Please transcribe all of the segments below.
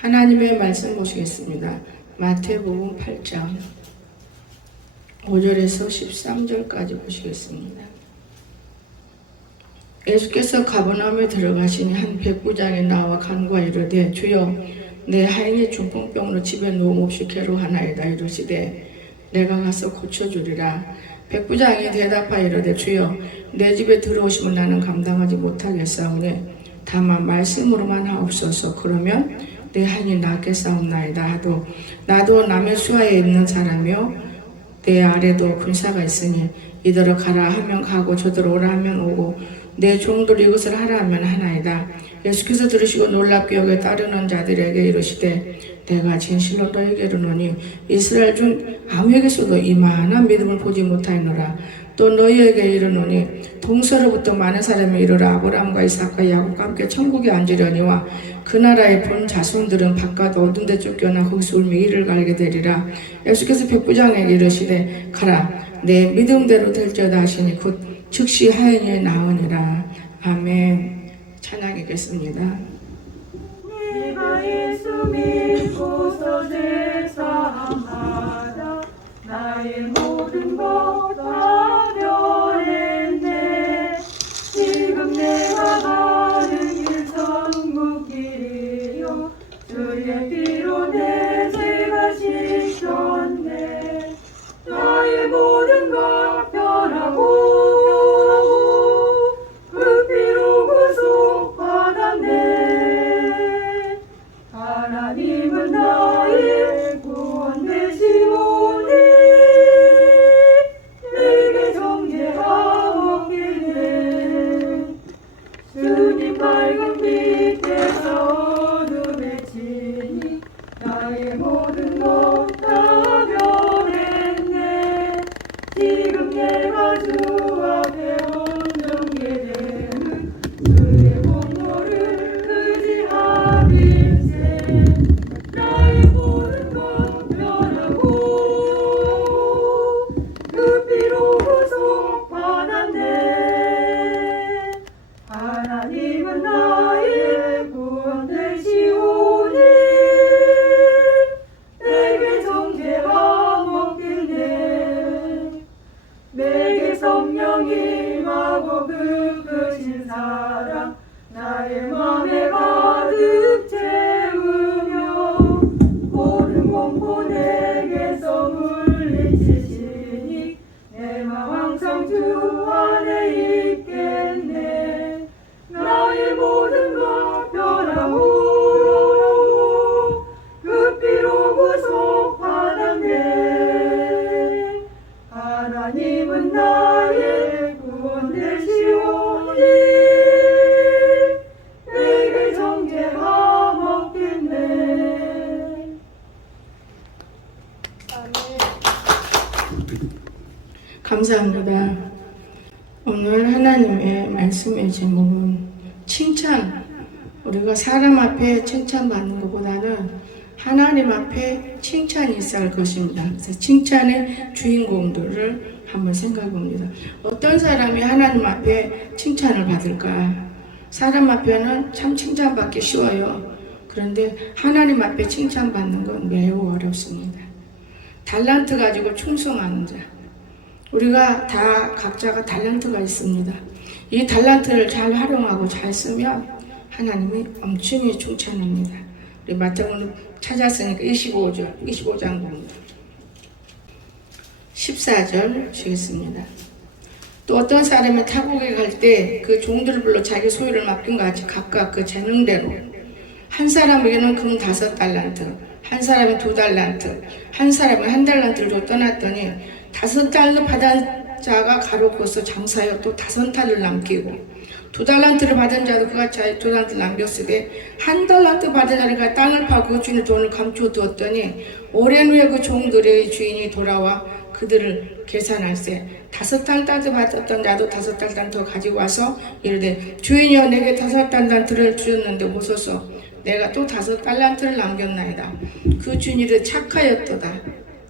하나님의 말씀 보시겠습니다. 마태복음 8장 5절에서 13절까지 보시겠습니다. 예수께서 가버나움에 들어가시니 한 백부장이 나와 간구하여 이르되 주여 내 하인이 중풍병으로 집에 누움없이 괴로워하나이다 이르시되 내가 가서 고쳐주리라. 백부장이 대답하여 이르되 주여 내 집에 들어오시면 나는 감당하지 못하겠사오니 다만 말씀으로만 하옵소서. 그러면 내 하인이 낫겠사옵나이다 하도 나도 남의 수하에 있는 사람이요 내 아래도 군사가 있으니 이더러 가라 하면 가고 저더러 오라 하면 오고 내 종들 이것을 하라 하면 하나이다. 예수께서 들으시고 놀랍게 여겨 따르는 자들에게 이르시되 내가 진실로 너에게 이르노니 이스라엘 중 아무에게서도 이만한 믿음을 보지 못하였노라. 또 너희에게 이르노니 동서로부터 많은 사람이 이르러 아브라함과 이삭과 야곱과 함께 천국에 앉으려니와 그 나라의 본 자손들은 바깥 어두운 데 쫓겨나 거기서 울며 이를 갈게 되리라. 예수께서 백부장에게 이르시되 가라 내 믿음대로 될지어다 하시니 곧 즉시 하인이 나으니라. 아멘. 찬양하겠습니다. 네가 예수 믿고서 제사함하다 나의 모든 것 다 변했네. 지금 내가 가는 길 천국 길이요 주의 피로 내 죄가 씻겼네. 나의 모든 것 변하고 그 피로 구속받았네. 하나님은 나의 구원 되시오니 내게 정죄하옵기네. 주님 밝은 빛에서 어둠에 지니 나의 모든 것 다 변했네. 지금 내가 주 앞에 온전케 되는 주의 공로를 의지하길세. 나의 모든 것 변하고 그 피로 구속받았네. 하나님은 나의 구원 되시오니 내게 정죄함 없겠네. 내게 성령이 임하고 그 크신 사랑 나의 맘에 가득 채우며 모든 공포 내게서 물리치시니 내 맘 항상 주 안에 있겠네. 나의 모든 것 변하고 그 피로 구속받았네. 하나님은 나의 구원 되시오니 내게 정죄함 없겠네. 아멘. 감사합니다. 오늘 하나님의 말씀의 제목은 칭찬. 우리가 사람 앞에 칭찬받는 것보다는 하나님 앞에 칭찬이 있어야 할 것입니다. 그래서 칭찬의 주인공들을 한번 생각해 봅니다. 어떤 사람이 하나님 앞에 칭찬을 받을까? 사람 앞에는 참 칭찬받기 쉬워요. 그런데 하나님 앞에 칭찬받는 건 매우 어렵습니다. 달란트 가지고 충성하는 자. 우리가 다 각자가 달란트가 있습니다. 이 달란트를 잘 활용하고 잘 쓰면 하나님이 엄청히 칭찬합니다. 우리 마태복음 찾았으니까 25장 봅니다. 14절 보시겠습니다. 또 어떤 사람이 타국에 갈 때 그 종들을 불러 자기 소유를 맡긴 것 같이 각각 그 재능대로 한 사람에게는 금 5달란트, 한 사람이 2달란트, 한 사람이 1달란트를 줘 떠났더니 5달러 받은 자가 가로고서 장사하여 또 5달러를 남기고 2달란트를 받은 자도 그같이 2달란트를 남겼으되 1달란트 받은 자가 땅을 파고 그 주인의 돈을 감춰두었더니 오랜 후에 그 종들의 주인이 돌아와 그들을 계산할세 5달란트 받았던 자도 5달란트 더 가지고 와서 이르되 주인이여 내게 5달란트를 주셨는데 보소서 내가 또 5달란트를 남겼나이다. 그 주인이 착하였도다.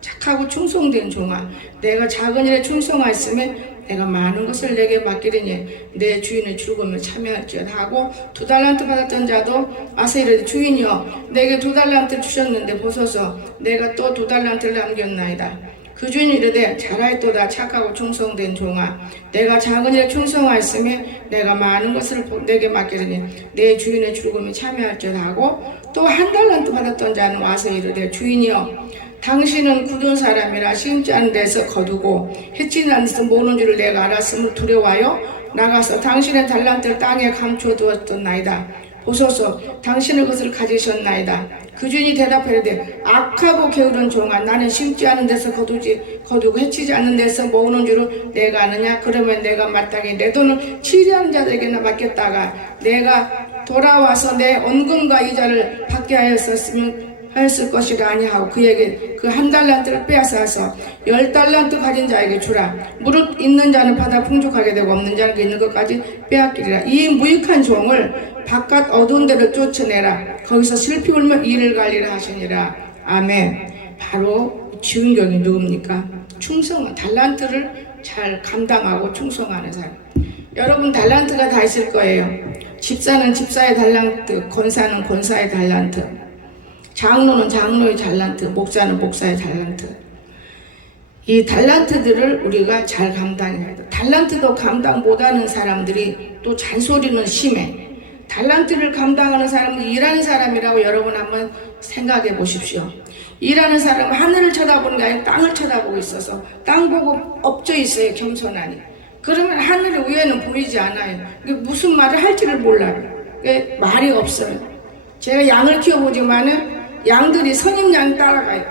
착하고 충성된 종아, 내가 작은 일에 충성하였으면 내가 많은 것을 내게 맡기리니 내 주인의 죽음에 참여할지어다 하고 2달란트 받았던 자도 와서 이르되 주인이여 내게 2달란트 주셨는데 보소서 내가 또 2달란트를 남겼나이다. 그 주인이 이르되 잘하였도다 착하고 충성된 종아, 내가 작은 일에 충성하였으면 내가 많은 것을 내게 맡기리니 내 주인의 죽음에 참여할지어다 하고 또 1달란트 받았던 자는 와서 이르되 주인이여 당신은 굳은 사람이라 심지 않은 데서 거두고 해치는 않은 데서 모는 줄을 내가 알았음을 두려워하여 나가서 당신의 달란트를 땅에 감춰두었던나이다. 보소서 당신의 것을 가지셨나이다. 그 주인이 대답하되 악하고 게으른 종아, 나는 심지 않은 데서 거두고 해치지 않는 데서 모으는 줄을 내가 아느냐? 그러면 내가 마땅히 내 돈을 치리하는 자들에게나 맡겼다가 내가 돌아와서 내 원금과 이자를 받게 하였을 것이라 아니하고 그에게 그 1달란트를 빼앗아서 10달란트 가진 자에게 주라. 무릇 있는 자는 받아 풍족하게 되고 없는 자는 그 있는 것까지 빼앗기리라. 이 무익한 종을 바깥 어두운 데로 쫓아내라. 거기서 슬피 울며 이를 갈리라 하시니라. 아멘. 바로 주인공이 누굽니까? 충성은 달란트를 잘 감당하고 충성하는 사람. 여러분 달란트가 다 있을 거예요. 집사는 집사의 달란트, 권사는 권사의 달란트, 장로는 장로의 달란트, 목사는 목사의 달란트. 이 달란트들을 우리가 잘 감당해야 돼. 달란트도 감당 못하는 사람들이 또 잔소리는 심해. 달란트를 감당하는 사람은 일하는 사람이라고 여러분 한번 생각해 보십시오. 일하는 사람은 하늘을 쳐다보는 게 아니라 땅을 쳐다보고 있어서 땅 보고 엎져 있어요. 겸손하니. 그러면 하늘 위에는 보이지 않아요. 무슨 말을 할지를 몰라요. 말이 없어요. 제가 양을 키워보지만은 양들이 선임양 따라가요.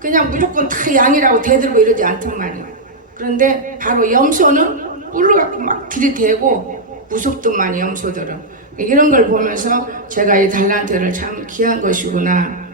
그냥 무조건 다 양이라고 대들고 이러지 않던만요. 그런데 바로 염소는 뿔을 갖고 막 들이대고 무섭더만 염소들은. 이런 걸 보면서 제가 이 달란트를 참 귀한 것이구나.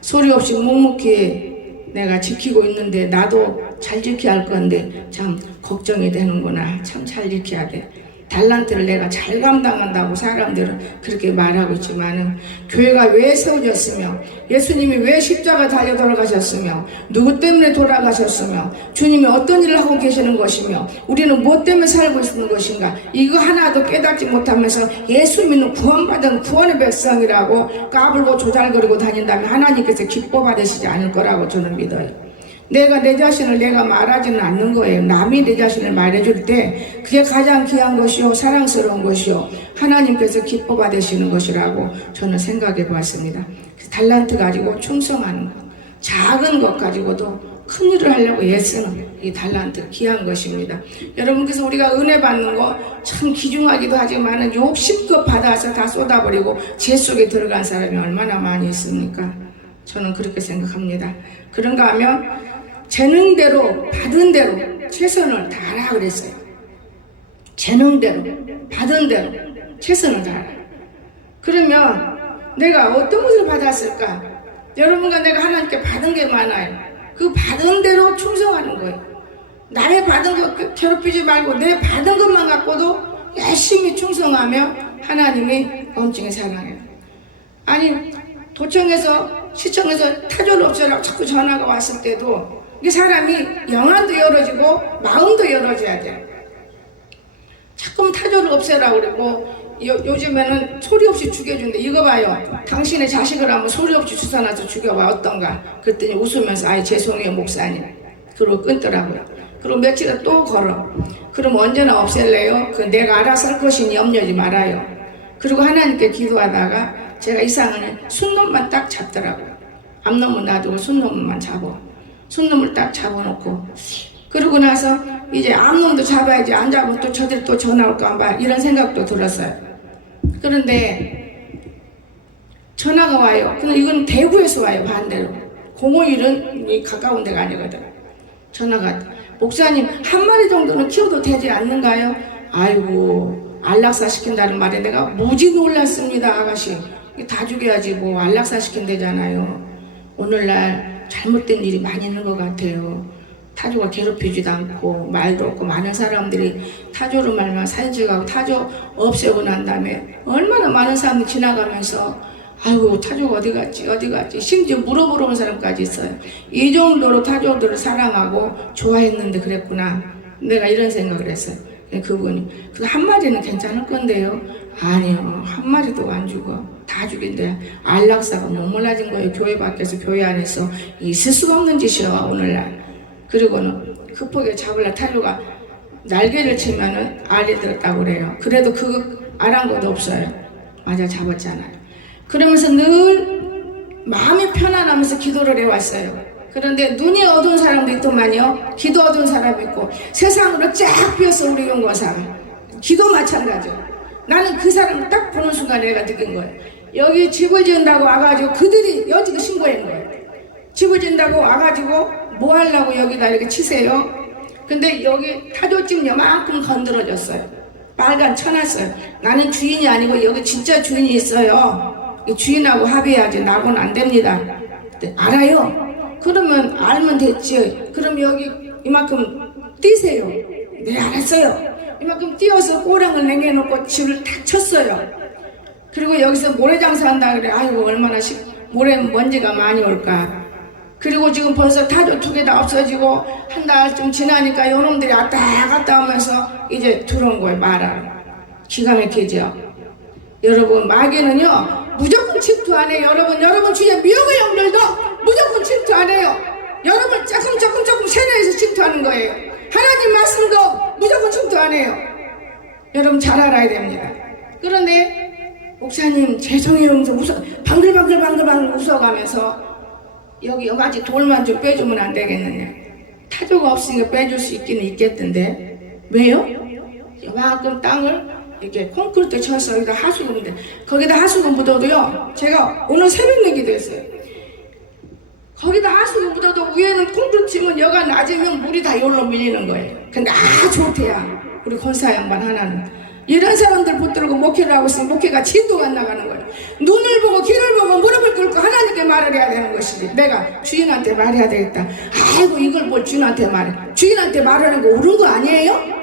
소리 없이 묵묵히 내가 지키고 있는데 나도 잘 지켜야 할 건데 참 걱정이 되는구나. 참 잘 지켜야 돼. 달란트를 내가 잘 감당한다고 사람들은 그렇게 말하고 있지만은 교회가 왜 세워졌으며 예수님이 왜 십자가 달려 돌아가셨으며 누구 때문에 돌아가셨으며 주님이 어떤 일을 하고 계시는 것이며 우리는 무엇 때문에 살고 있는 것인가 이거 하나도 깨닫지 못하면서 예수 믿는 구원받은 구원의 백성이라고 까불고 조잘거리고 다닌다면 하나님께서 기뻐 받으시지 않을 거라고 저는 믿어요. 내가 내 자신을 내가 말하지는 않는 거예요. 남이 내 자신을 말해줄 때 그게 가장 귀한 것이요 사랑스러운 것이요 하나님께서 기뻐 받으시는 것이라고 저는 생각해 보았습니다. 달란트 가지고 충성하는 것, 작은 것 가지고도 큰 일을 하려고 애쓰는 이 달란트 귀한 것입니다. 여러분께서 우리가 은혜 받는 거 참 귀중하기도 하지만 욕심껏 받아서 다 쏟아버리고 재 속에 들어간 사람이 얼마나 많이 있습니까? 저는 그렇게 생각합니다. 그런가 하면 재능대로 받은 대로 최선을 다하라 그랬어요. 재능대로 받은 대로 최선을 다하라. 그러면 내가 어떤 것을 받았을까? 여러분과 내가 하나님께 받은 게 많아요. 그 받은 대로 충성하는 거예요. 나의 받은 것 괴롭히지 말고 내 받은 것만 갖고도 열심히 충성하며 하나님이 엄청히 사랑해요. 아니 도청에서 시청에서 타조를 없애라고 자꾸 전화가 왔을 때도 이 사람이 영안도 열어지고 마음도 열어져야 돼요. 자꾸 타조를 없애라고 그러고 요즘에는 소리 없이 죽여준대. 이거 봐요. 당신의 자식을 한번 소리 없이 주사놔서 죽여봐 어떤가. 그랬더니 웃으면서 아이 죄송해요 목사님. 그러고 끊더라고요. 그리고 며칠을 또 걸어. 그럼 언제나 없앨래요? 그 내가 알아서 할 것이니 염려하지 말아요. 그리고 하나님께 기도하다가 제가 이상하네 순놈만 딱 잡더라고요. 앞놈은 놔두고 순놈만 잡아. 순놈을 딱 잡아놓고 그러고 나서 이제 앞놈도 잡아야지 안 잡으면 또 저들 또 전화 올까 봐 이런 생각도 들었어요. 그런데 전화가 와요. 근데 이건 대구에서 와요. 반대로 051은 이 가까운 데가 아니거든. 전화가 목사님 한 마리 정도는 키워도 되지 않는가요? 아이고 안락사 시킨다는 말에 내가 무지 놀랐습니다. 아가씨 다 죽여야지 뭐 안락사 시킨대잖아요. 오늘날 잘못된 일이 많이 있는 것 같아요. 타조가 괴롭히지도 않고 말도 없고 많은 사람들이 타조로 말만 사진 찍어가고 타조 없애고 난 다음에 얼마나 많은 사람들이 지나가면서 아이고 타조 어디 갔지 어디 갔지 심지어 물어보러 온 사람까지 있어요. 이 정도로 타조들을 사랑하고 좋아했는데 그랬구나. 내가 이런 생각을 했어요. 그분이 그 한 마리는 괜찮을 건데요. 아니요, 한 마리도 안 죽어. 다 죽인데 안락사가 못 몰라진 거예요. 교회 밖에서 교회 안에서 있을 수가 없는 짓이요 오늘날. 그리고는 급하게 잡으려 타조가 날개를 치면은 알이 들었다고 그래요. 그래도 그 아랑곳도 없어요. 맞아, 잡았잖아요. 그러면서 늘 마음이 편안하면서 기도를 해왔어요. 그런데 눈이 어두운 사람도 있더만요. 기도 어두운 사람이 있고 세상으로 쫙 비어서 우리 용거사 기도 마찬가지예요. 나는 그 사람을 딱 보는 순간에 내가 느낀 거예요. 여기 집을 지은다고 와가지고 그들이 여지도 신고한 거예요. 집을 지은다고 와가지고 뭐 하려고 여기다 이렇게 치세요. 근데 여기 타조집 요만큼 건드려졌어요. 빨간 쳐놨어요. 나는 주인이 아니고 여기 진짜 주인이 있어요. 주인하고 합의해야지 나고는 안 됩니다. 알아요? 그러면 알면 됐지. 그럼 여기 이만큼 뛰세요. 네, 알았어요. 이만큼 뛰어서 꼬랑을 냉겨놓고 집을 다 쳤어요. 그리고 여기서 모래장사 한다 그래. 아이고 얼마나 모래 먼지가 많이 올까. 그리고 지금 벌써 타조 2개 다 없어지고 한 달쯤 지나니까 요놈들이 왔다 갔다 하면서 이제 들어온 거예요. 말하러. 기가 막히죠. 여러분 마귀는요 무조건 침투 안 해요. 여러분 주위에 미혹의 영들도 무조건 침투 안 해요. 여러분 조금 세뇌해서 침투하는 거예요. 하나님 말씀도 무조건 침투 안 해요. 여러분 잘 알아야 됩니다. 그런데 목사님 죄송해요 하면서 방글방글 웃어가면서 여기 여가지 돌만 좀 빼주면 안 되겠느냐. 타조가 없으니까 빼줄 수 있기는 있겠던데 왜요? 요만큼 땅을 이렇게 콘크리트 쳐서 여기다 하수구인데 거기다 하수구 묻어도요 제가 오늘 새벽 내기도 했어요. 거기다 하수구 묻어도 위에는 콘크리트 치면 여가 낮으면 물이 다 여기로 밀리는 거예요. 근데 좋대야 우리 권사 양반 하나는 이런 사람들 붙들고 목회를 하고 있으면 목회가 진도가 안 나가는 거예요. 눈을 보고 귀를 보고 무릎을 꿇고 하나님께 말을 해야 되는 것이지. 내가 주인한테 말해야 되겠다. 아이고 이걸 뭘 주인한테 말해. 주인한테 말하는 거 옳은 거 아니에요?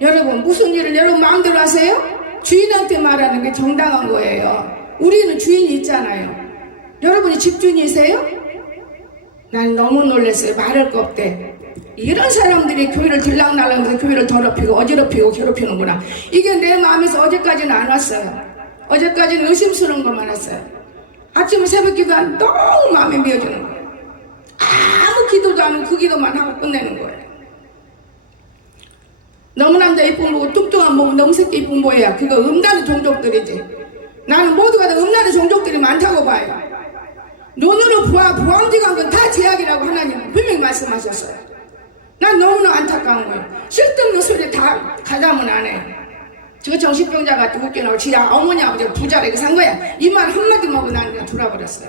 여러분 무슨 일을 여러분 마음대로 하세요? 주인한테 말하는 게 정당한 거예요. 우리는 주인이 있잖아요. 여러분이 집주인이세요? 난 너무 놀랐어요. 말할 거 없대. 이런 사람들이 교회를 들락날락해서 교회를 더럽히고 어지럽히고 괴롭히는구나. 이게 내 마음에서 어제까지는 안 왔어요. 어제까지는 의심스러운 것만 왔어요. 아침에 새벽 기도하면 너무 마음에 미어지는 거예요. 아무 기도도 안 하고 그 기도만 하고 끝내는 거예요. 너무 남자 이쁜 거고 뚱뚱한 몸 너무새끼 이쁜 뭐야. 그거 음란의 종족들이지. 나는 모두가 다 음란의 종족들이 많다고 봐요. 눈으로 보암직한 건 다 제약이라고 하나님 분명히 말씀하셨어요. 난 너무나 안타까운 거예요. 쓸데없는 소리 다 가담은 안 해요. 저 정신병자 같은 웃겨나고 지 어머니 아버지가 부자라 이거 산 거야. 이 말 한마디 먹고 난 그냥 돌아버렸어요.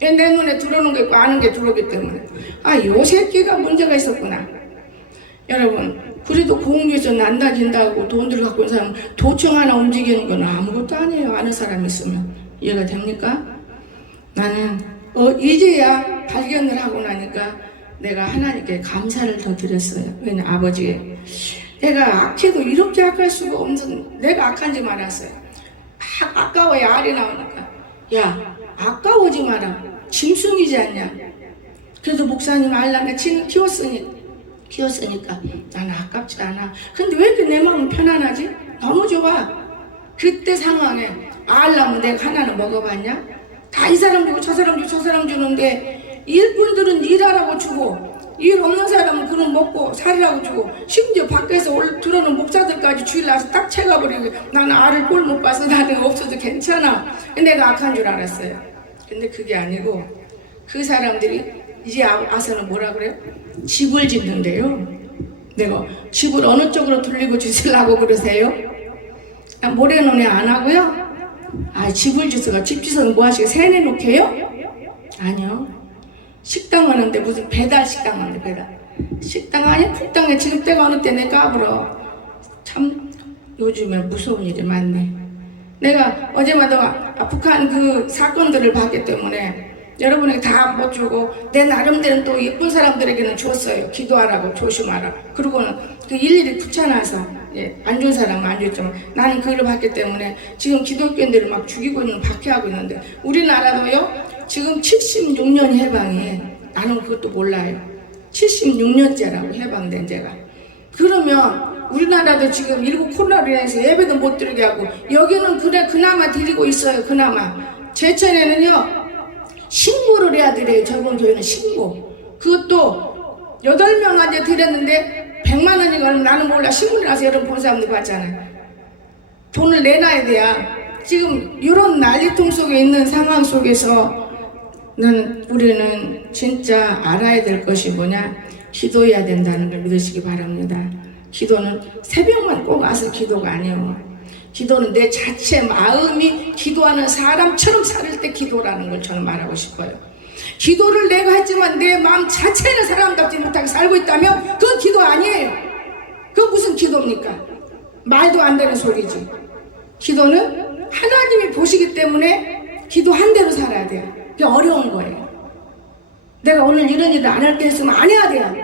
내 눈에 들어오는 게 있고 아는 게 들어오기 때문에 요 새끼가 문제가 있었구나. 여러분 그래도 공기에서 난다진다고 돈들을 갖고 있는 사람은 도청 하나 움직이는 건 아무것도 아니에요. 아는 사람이 있으면. 이해가 됩니까? 나는 이제야 발견을 하고 나니까 내가 하나님께 감사를 더 드렸어요. 왜냐 아버지 내가 악해도 이렇게 악할 수가 없는 내가 악한지 말았어요. 막 아까워야 알이 나오니까 야 아까워지 마라. 짐승이지 않냐. 그래도 목사님 알라가 키웠으니까 나는 아깝지 않아. 근데 왜 이렇게 내 마음은 편안하지? 너무 좋아. 그때 상황에 알라면 내가 하나는 먹어봤냐? 다 이 사람 주고 저 사람 주고 저 사람 주는데 일꾼들은 일하라고 주고 일 없는 사람은 그런 먹고 살이라고 주고 심지어 밖에서 들어오는 목사들까지 주일 나서 딱 채가버리고 나는 알을 꼴 못 봐서 나는 없어도 괜찮아. 내가 악한 줄 알았어요. 근데 그게 아니고 그 사람들이 이제 와서는 뭐라 그래요? 집을 짓는데요. 내가 집을 어느 쪽으로 돌리고 주시려고 그러세요? 모래논에 안 하고요. 집을 짓어가 집 짓어는 뭐 하시게 세뇌 놓게요? 아니요. 식당 하는데 무슨 배달 식당 하는데 배달 식당 아니야? 풀당에 지금 때가 어느 때 내 까불어. 참 요즘에 무서운 일이 많네. 내가 어제마도 북한 그 사건들을 봤기 때문에 여러분에게 다 못 주고 내 나름대로 또 예쁜 사람들에게는 줬어요. 기도하라고 조심하라. 그리고는 그 일일이 붙여놔서 예, 안 좋은 사람은 안 좋지만 나는 그걸 봤기 때문에 지금 기독교인들을 막 죽이고 있는, 박해하고 있는데 우리나라도요 지금 76년 해방이, 나는 그것도 몰라요. 76년째라고 해방된 제가. 그러면 우리나라도 지금 일부 코로나로 인해서 예배도 못 드리게 하고, 여기는 그래 그나마 드리고 있어요. 그나마 제천에는요 신고를 해야 드려요. 저번 교회는 신고. 그것도 8명한테 드렸는데 100만 원이 걸리면 나는 몰라. 신문에 나서 여러분 본 사람들 봤잖아요. 돈을 내놔야 돼야. 지금 이런 난리통 속에 있는 상황 속에서 우리는 진짜 알아야 될 것이 뭐냐, 기도해야 된다는 걸 믿으시기 바랍니다. 기도는 새벽만 꼭 와서 기도가 아니에요. 기도는 내 자체 마음이 기도하는 사람처럼 살 때 기도라는 걸 저는 말하고 싶어요. 기도를 내가 했지만 내 마음 자체는 사람답지 못하게 살고 있다면 그건 기도 아니에요. 그건 무슨 기도입니까? 말도 안 되는 소리지. 기도는 하나님이 보시기 때문에 기도한 대로 살아야 돼요. 그게 어려운 거예요. 내가 오늘 이런 일을 안 할 때 했으면 안 해야 돼요.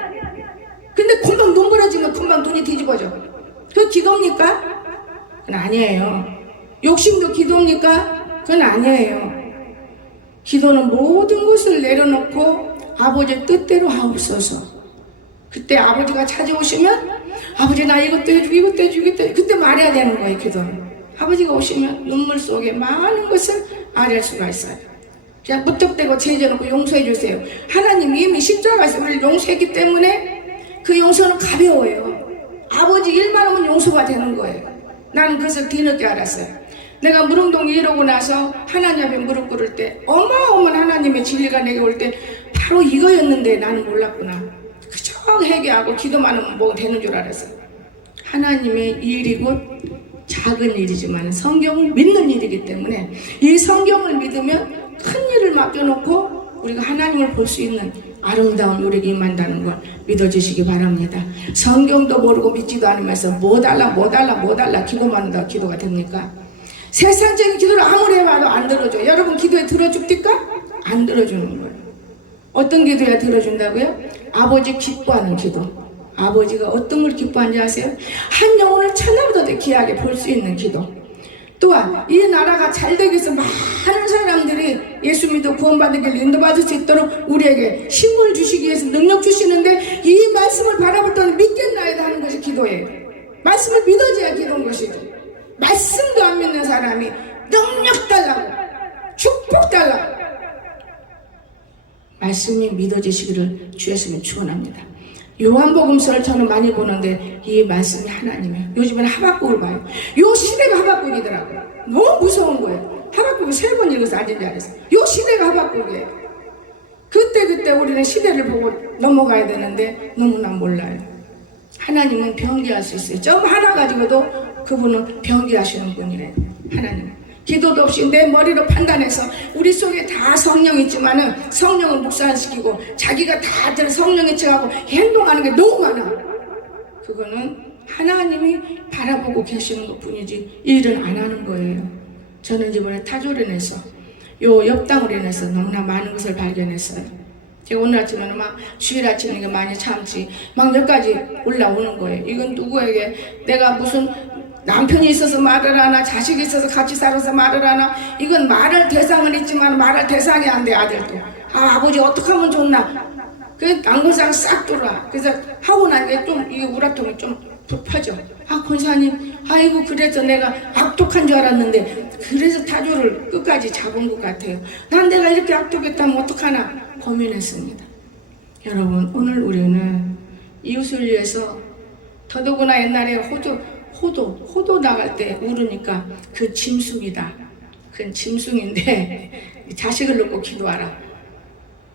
근데 금방 눈 부러지면 금방 눈이 뒤집어져. 그거 기도입니까? 그건 아니에요. 욕심도 기도입니까? 그건 아니에요. 기도는 모든 것을 내려놓고 아버지의 뜻대로 하옵소서. 그때 아버지가 찾아오시면 아버지 나 이것도 해주고 이것도 해주고 이것도 해주고, 그때 말해야 되는 거예요. 기도는 아버지가 오시면 눈물 속에 많은 것을 알할 수가 있어요. 그냥 무턱대고 제재놓고 용서해 주세요. 하나님 이미 십자가에서 우리를 용서했기 때문에 그 용서는 가벼워요. 아버지 일만 하면 용서가 되는 거예요. 나는 그것을 뒤늦게 알았어요. 내가 무릉동에 이러고 나서 하나님 앞에 무릎 꿇을 때 어마어마한 하나님의 진리가 내게 올 때 바로 이거였는데 나는 몰랐구나. 그저 회개하고 기도만 하면 뭐 되는 줄 알았어요. 하나님의 일이 곧 작은 일이지만 성경을 믿는 일이기 때문에 이 성경을 믿으면 큰 일을 맡겨놓고 우리가 하나님을 볼 수 있는 아름다운 우리에게 임한다는 걸 믿어주시기 바랍니다. 성경도 모르고 믿지도 않으면서 뭐 달라 기도만 한다고 기도가 됩니까? 세상적인 기도를 아무리 해봐도 안 들어줘요. 여러분 기도에 들어줍니까? 안 들어주는 거예요. 어떤 기도에 들어준다고요? 아버지 기뻐하는 기도. 아버지가 어떤 걸 기뻐하는지 아세요? 한 영혼을 천하보다 더 귀하게 볼 수 있는 기도. 또한 이 나라가 잘 되기 위해서 많은 사람들이 예수 믿어 구원받은 길 인도받을 수 있도록 우리에게 힘을 주시기 위해서 능력 주시는데 이 말씀을 바라볼 때는 믿겠나이다 하는 것이 기도예요. 말씀을 믿어줘야 기도인 것이죠. 말씀도 안 믿는 사람이 능력 달라고 축복 달라고, 말씀이 믿어지시기를 주 예수님 축원합니다. 요한복음서를 저는 많이 보는데 이 말씀이 하나님이에요. 요즘에는 하박국을 봐요. 요 시대가 하박국이더라고요. 너무 무서운 거예요. 하박국을 3번 읽어서 앉은 줄 알았어요. 요 시대가 하박국이에요. 그때 우리는 시대를 보고 넘어가야 되는데 너무나 몰라요. 하나님은 변개할 수 있어요. 점 하나 가지고도 그분은 변개하시는 분이래요. 하나님. 기도도 없이 내 머리로 판단해서 우리 속에 다 성령이 있지만은 성령을 묵살시키고 자기가 다들 성령의 척하고 행동하는 게 너무 많아. 그거는 하나님이 바라보고 계시는 것 뿐이지 일은 안 하는 거예요. 저는 이번에 타조로 인해서 요 옆당으로 인해서 너무나 많은 것을 발견했어요. 제가 오늘 아침에는 막 주일 아침에 이거 많이 참지 막 몇 가지 올라오는 거예요. 이건 누구에게 내가 무슨 남편이 있어서 말을 하나 자식이 있어서 같이 살아서 말을 하나, 이건 말할 대상은 있지만 말할 대상이 안 돼. 아들도 아버지 어떻게 하면 좋나, 그 난고상 싹 돌아. 그래서 하고 나니까 좀 이 우라통이 좀 펴져. 권사님 아이고 그래서 내가 악독한 줄 알았는데 그래서 타조를 끝까지 잡은 것 같아요. 난 내가 이렇게 악독했다면 어떡하나 고민했습니다. 여러분 오늘 우리는 이웃을 위해서, 더더구나 옛날에 호도 나갈 때 울으니까 그 짐승이다. 그건 짐승인데 자식을 놓고 기도하라.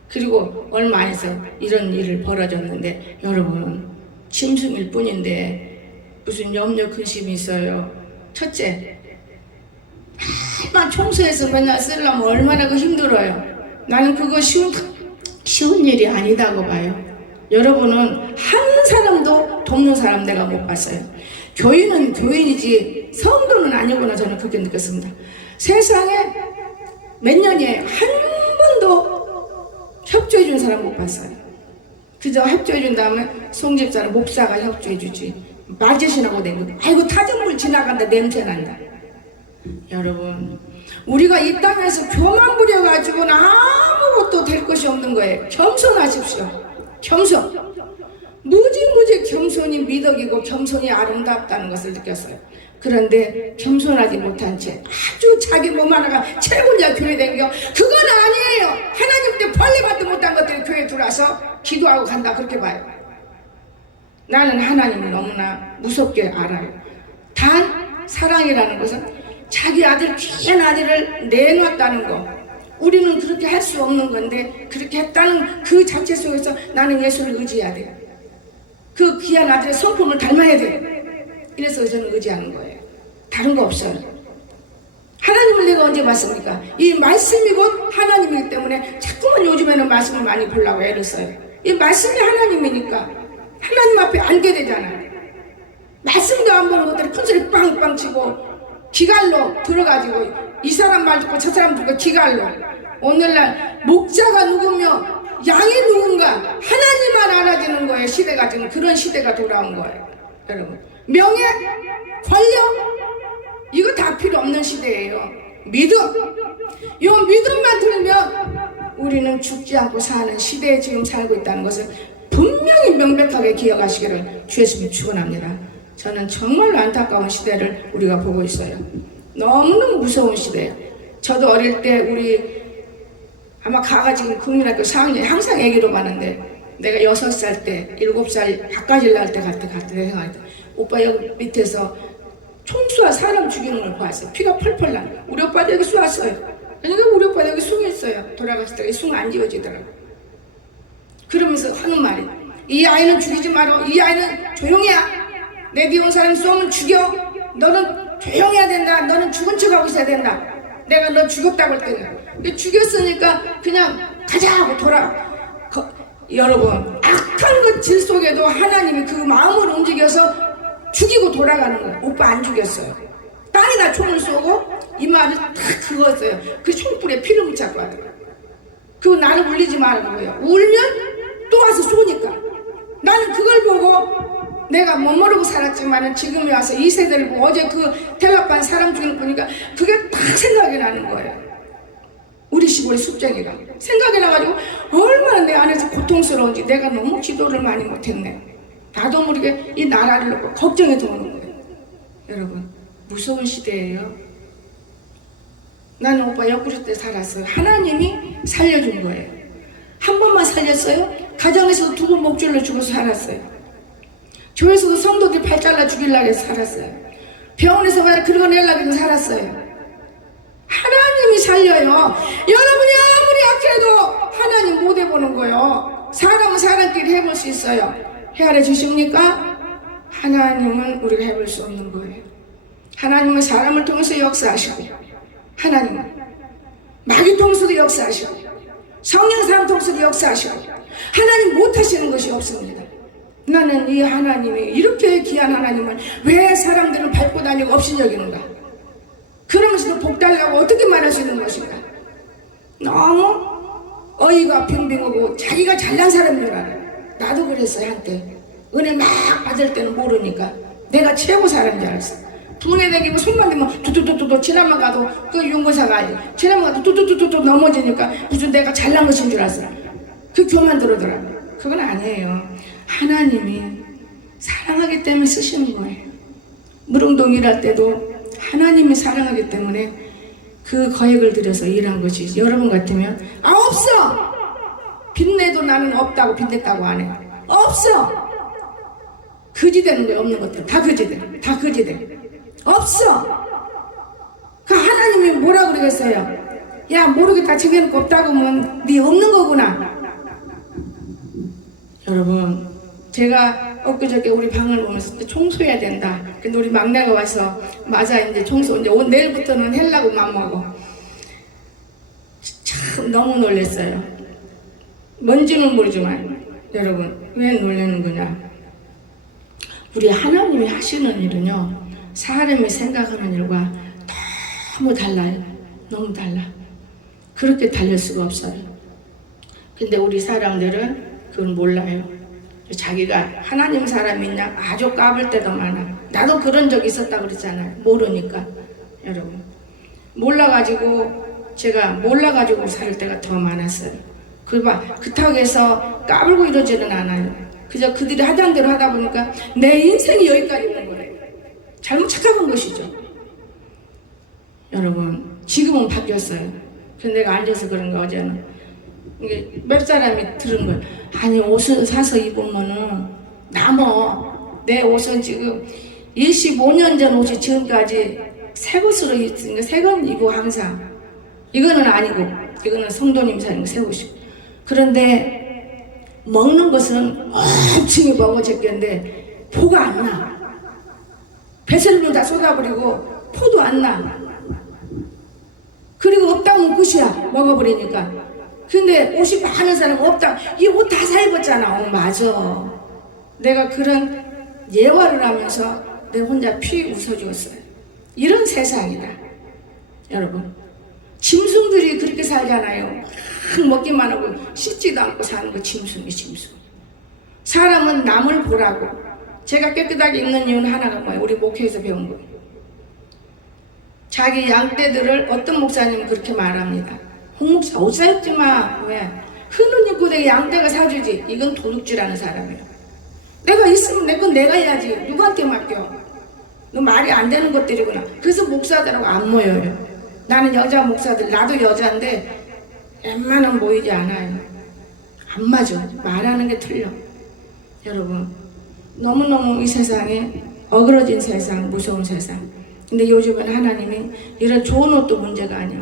그리고 얼마 안 해서 이런 일을 벌어졌는데 여러분 짐승일 뿐인데 무슨 염려 근심이 있어요. 첫째, 맨날 청소해서 맨날 쓰려면 얼마나 그 힘들어요. 나는 그거 쉬운 일이 아니다고 봐요. 여러분은 한 사람도 돕는 사람 내가 못 봤어요. 교인은 교인이지 성도는 아니구나 저는 그렇게 느꼈습니다. 세상에 몇 년에 한 번도 협조해 준 사람 못 봤어요. 그저 협조해 준 다음에 송집사는 목사가 협조해 주지 말짓이나고 댕기고 아이고 타정물 지나간다 냄새난다. 여러분 우리가 이 땅에서 교만 부려가지고는 아무것도 될 것이 없는 거예요. 겸손하십시오. 겸손. 무지 겸손이 미덕이고 겸손이 아름답다는 것을 느꼈어요. 그런데 겸손하지 못한 채 아주 자기 몸 하나가 최고자 교회 댕겨 그건 아니에요. 하나님 때 벌레받도 못한 것들이 교회 들어와서 기도하고 간다 그렇게 봐요. 나는 하나님을 너무나 무섭게 알아요. 단 사랑이라는 것은 자기 아들 귀한 아들을 내놓았다는 거 우리는 그렇게 할 수 없는 건데 그렇게 했다는 그 자체 속에서 나는 예수를 의지해야 돼요. 그 귀한 아들의 성품을 닮아야 돼요. 이래서 저는 의지하는 거예요. 다른 거 없어요. 하나님을 내가 언제 봤습니까? 이 말씀이 곧 하나님이기 때문에 자꾸만 요즘에는 말씀을 많이 보려고 애를 써요. 이 말씀이 하나님이니까 하나님 앞에 앉게 되잖아요. 말씀도 안 보는 것들이 큰소리 빵빵 치고 기갈로 들어가지고 이 사람 말 듣고 저 사람 듣고 기갈로 오늘날 목자가 누구며 양이 누군가 하나님만 알아지는 거예요. 시대가 지금 그런 시대가 돌아온 거예요. 여러분 명예, 권력 이거 다 필요 없는 시대예요. 믿음 이 믿음만 들면 우리는 죽지 않고 사는 시대에 지금 살고 있다는 것을 분명히 명백하게 기억하시기를 주 예수님 축원합니다. 저는 정말로 안타까운 시대를 우리가 보고 있어요. 너무너무 무서운 시대예요. 저도 어릴 때 우리 아마 가가지고 국민학교 4학년 항상 애기로 가는데 내가 6살 때 7살 바꿔질 날 때 갔다 생각할 때 오빠 여기 밑에서 총 쏘아 사람 죽이는 걸 보았어요. 피가 펄펄 나는 거예요. 우리 오빠도 여기 쏘았어요. 그러니까 우리 오빠도 여기 숭했어요. 돌아갔을 때 숭 안 지워지더라고요. 그러면서 하는 말이 이 아이는 죽이지 마라. 이 아이는 조용해야. 내 뒤에 온 사람 쏘면 죽여. 너는 조용해야 된다. 너는 죽은 척하고 있어야 된다. 내가 너 죽였다고 할 때는 죽였으니까 그냥 가자 하고 여러분 악한 그 질 속에도 하나님이 그 마음을 움직여서 죽이고 돌아가는 거예요. 오빠 안 죽였어요. 땅에다 총을 쏘고 이마를 탁 그었어요. 그 총불에 피를 묻혀고 하더라고요. 그거 나를 울리지 말라는 거예요. 울면 또 와서 쏘니까 나는 그걸 보고 내가 못 모르고 살았지만 지금에 와서 이 세대를 보고 어제 그 대학반 사람 죽이는 거 보니까 그게 딱 생각이 나는 거예요. 우리 시골의 숫쟁이가 생각이 나가지고 얼마나 내 안에서 고통스러운지 내가 너무 기도를 많이 못했네. 나도 모르게 이 나라를 놓고 걱정이 들어오는 거예요. 여러분 무서운 시대예요. 나는 오빠 옆구리 때 살았어요. 하나님이 살려준 거예요. 한 번만 살렸어요. 가정에서도 2번 목줄로 죽어서 살았어요. 교회에서도 성도들이 발 잘라 죽이려고 해서 살았어요. 병원에서 왜 긁어내려고 해서 살았어요. 하나님이 살려요. 여러분이 아무리 약해도 하나님 못 해보는 거예요. 사람은 사람끼리 해볼 수 있어요. 헤아려 주십니까? 하나님은 우리가 해볼 수 없는 거예요. 하나님은 사람을 통해서 역사하시고 하나님은 마귀 통해서도 역사하시고 성령 사람 통해서도 역사하시고 하나님 못하시는 것이 없습니다. 나는 이 하나님이 이렇게 귀한 하나님을 왜 사람들은 밟고 다니고 없이 여기는가? 그러면서도 복 달라고 어떻게 말할 수 있는 것인가? 너무 어이가 빙빙하고 자기가 잘난 사람인 줄 알아요. 나도 그랬어요. 한때 은혜 막 받을 때는 모르니까 내가 최고 사람인 줄 알았어. 분해 다니고 손만 대면 두두두두두 지나만 가도 그 윤고사가 아니고 지나만 가도 두두두두두 넘어지니까 무슨 내가 잘난 것인 줄 알았어. 그 교만 들어더라고요. 그건 아니에요. 하나님이 사랑하기 때문에 쓰시는 거예요. 무릉동 일할 때도 하나님이 사랑하기 때문에 그 거액을 들여서 일한 것이 여러분 같으면 없어! 빚내도 나는 없다고 빚냈다고 안 해. 없어! 거지되는 거야. 없는 것들 다 거지돼. 다 거지돼. 없어! 그 하나님이 뭐라 그러겠어요? 야 모르겠다 저게는 없다고 하면 네 없는 거구나. 여러분 제가 엊그저께 우리 방을 보면서 청소해야 된다. 근데 우리 막내가 와서 맞아 이제 청소 이제 내일부터는 하려고 맘먹어. 참 너무 놀랐어요. 뭔지는 모르지만 여러분 왜 놀라는 거냐? 우리 하나님이 하시는 일은요 사람이 생각하는 일과 너무 달라요. 너무 달라. 그렇게 달릴 수가 없어요. 근데 우리 사람들은 그걸 몰라요. 자기가 하나님 사람이냐 아주 까불 때도 많아. 나도 그런 적 있었다 그랬잖아요. 모르니까. 여러분 몰라가지고 제가 몰라가지고 살 때가 더 많았어요. 그렇다고 해서 까불고 이러지는 않아요. 그저 그들이 하던 대로 하다 보니까 내 인생이 여기까지 온 거예요. 잘못 착각한 것이죠. 여러분 지금은 바뀌었어요. 근데 내가 앉아서 그런 거 어제는 이게 몇 사람이 들은 거예요. 아니 옷을 사서 입으면은 남어. 내 옷은 지금 25년 전 옷이 지금까지 새 것으로 있으니까 새 건 입고 항상. 이거는 아니고 이거는 성도님 사는 새 옷이고. 그런데 먹는 것은 엄청 먹어졌겠는데 포가 안 나. 배설물 다 쏟아버리고 포도 안 나. 그리고 없다면 끝이야. 먹어버리니까. 근데 옷이 많은 사람 없다. 이 옷 다 사 입었잖아. 맞아. 내가 그런 예화를 하면서 내 혼자 피 웃어주었어요. 이런 세상이다. 여러분 짐승들이 그렇게 살잖아요. 막 먹기만 하고 씻지도 않고 사는 거 짐승이 짐승. 사람은 남을 보라고. 제가 깨끗하게 입는 이유는 하나가 뭐예요? 우리 목회에서 배운 거예요. 자기 양떼들을 어떤 목사님은 그렇게 말합니다. 홍목사 옷 사입지 마. 왜? 흔은 입고 내가 양떼가 사주지. 이건 도둑질하는 사람이에요. 내가 있으면 내 건 내가 해야지. 누구한테 맡겨? 너 말이 안 되는 것들이구나. 그래서 목사들하고 안 모여요. 나는 여자 목사들, 나도 여자인데 웬만하면 모이지 않아요. 안 맞아. 말하는 게 틀려. 여러분 너무너무 이 세상에 어그러진 세상, 무서운 세상. 근데 요즘은 하나님이 이런 좋은 옷도 문제가 아니야.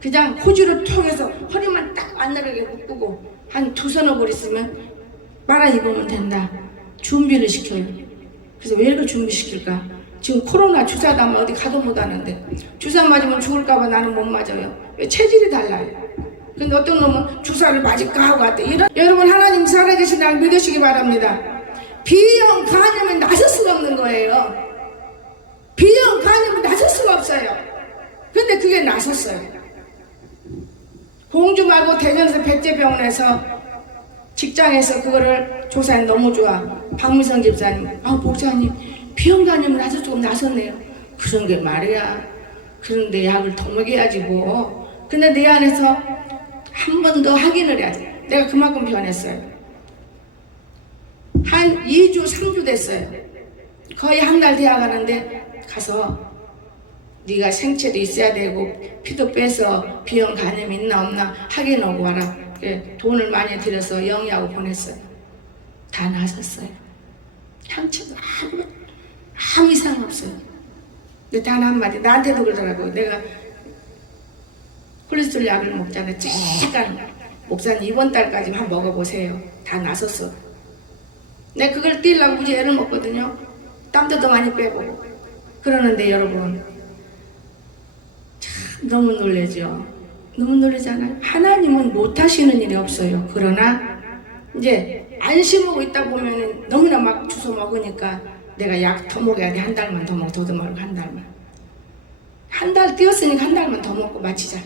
그냥 호주로 통해서 허리만 딱 안내르게 묶고 한 두 서너 벌 있으면 빨아 입으면 된다. 준비를 시켜요. 그래서 왜 이걸 준비시킬까? 지금 코로나 주사 나면 어디 가도 못 하는데 주사 맞으면 죽을까봐 나는 못 맞아요. 왜? 체질이 달라요. 근데 어떤 놈은 주사를 맞을까 하고 왔대. 여러분 하나님 살아계신 날 믿으시기 바랍니다. B형 간염은 나설 수가 없는 거예요. B형 간염은 나설 수가 없어요. 근데 그게 나섰어요. 공주 말고 대전에서 백제병원에서 직장에서 그거를 조사해. 너무 좋아. 박미선 집사님, 목사님 B형 간염은 아주 조금 나섰네요. 그런 게 말이야. 그런데 약을 더 먹여야지 뭐. 근데 내 안에서 한 번 더 확인을 해야 돼. 내가 그만큼 변했어요. 한 2주 3주 됐어요. 거의 한 달 돼야 가는데 가서 네가 생체도 있어야 되고 피도 빼서 B형 간염이 있나 없나 확인하고 와라. 돈을 많이 들여서 영희하고 보냈어요. 다 나섰어요. 향체도 아무 이상 없어요. 근데 단 한마디 나한테도 그러더라고요. 내가 콜레스테롤 약을 먹잖아요. 잠깐 목사님 이번 달까지만 먹어보세요. 다 나섰어. 내가 그걸 띄려고 무지 애를 먹거든요. 땀도 더 많이 빼고. 그러는데 여러분 참 너무 놀라죠. 너무 놀라잖아요. 하나님은 못하시는 일이 없어요. 그러나 이제 안심하고 있다 보면 너무나 막 주워 먹으니까 내가 약 더 먹어야 돼. 한 달만 더 먹고 더듬어고 한 달만. 한 달 뛰었으니까 한 달만 더 먹고 마치자.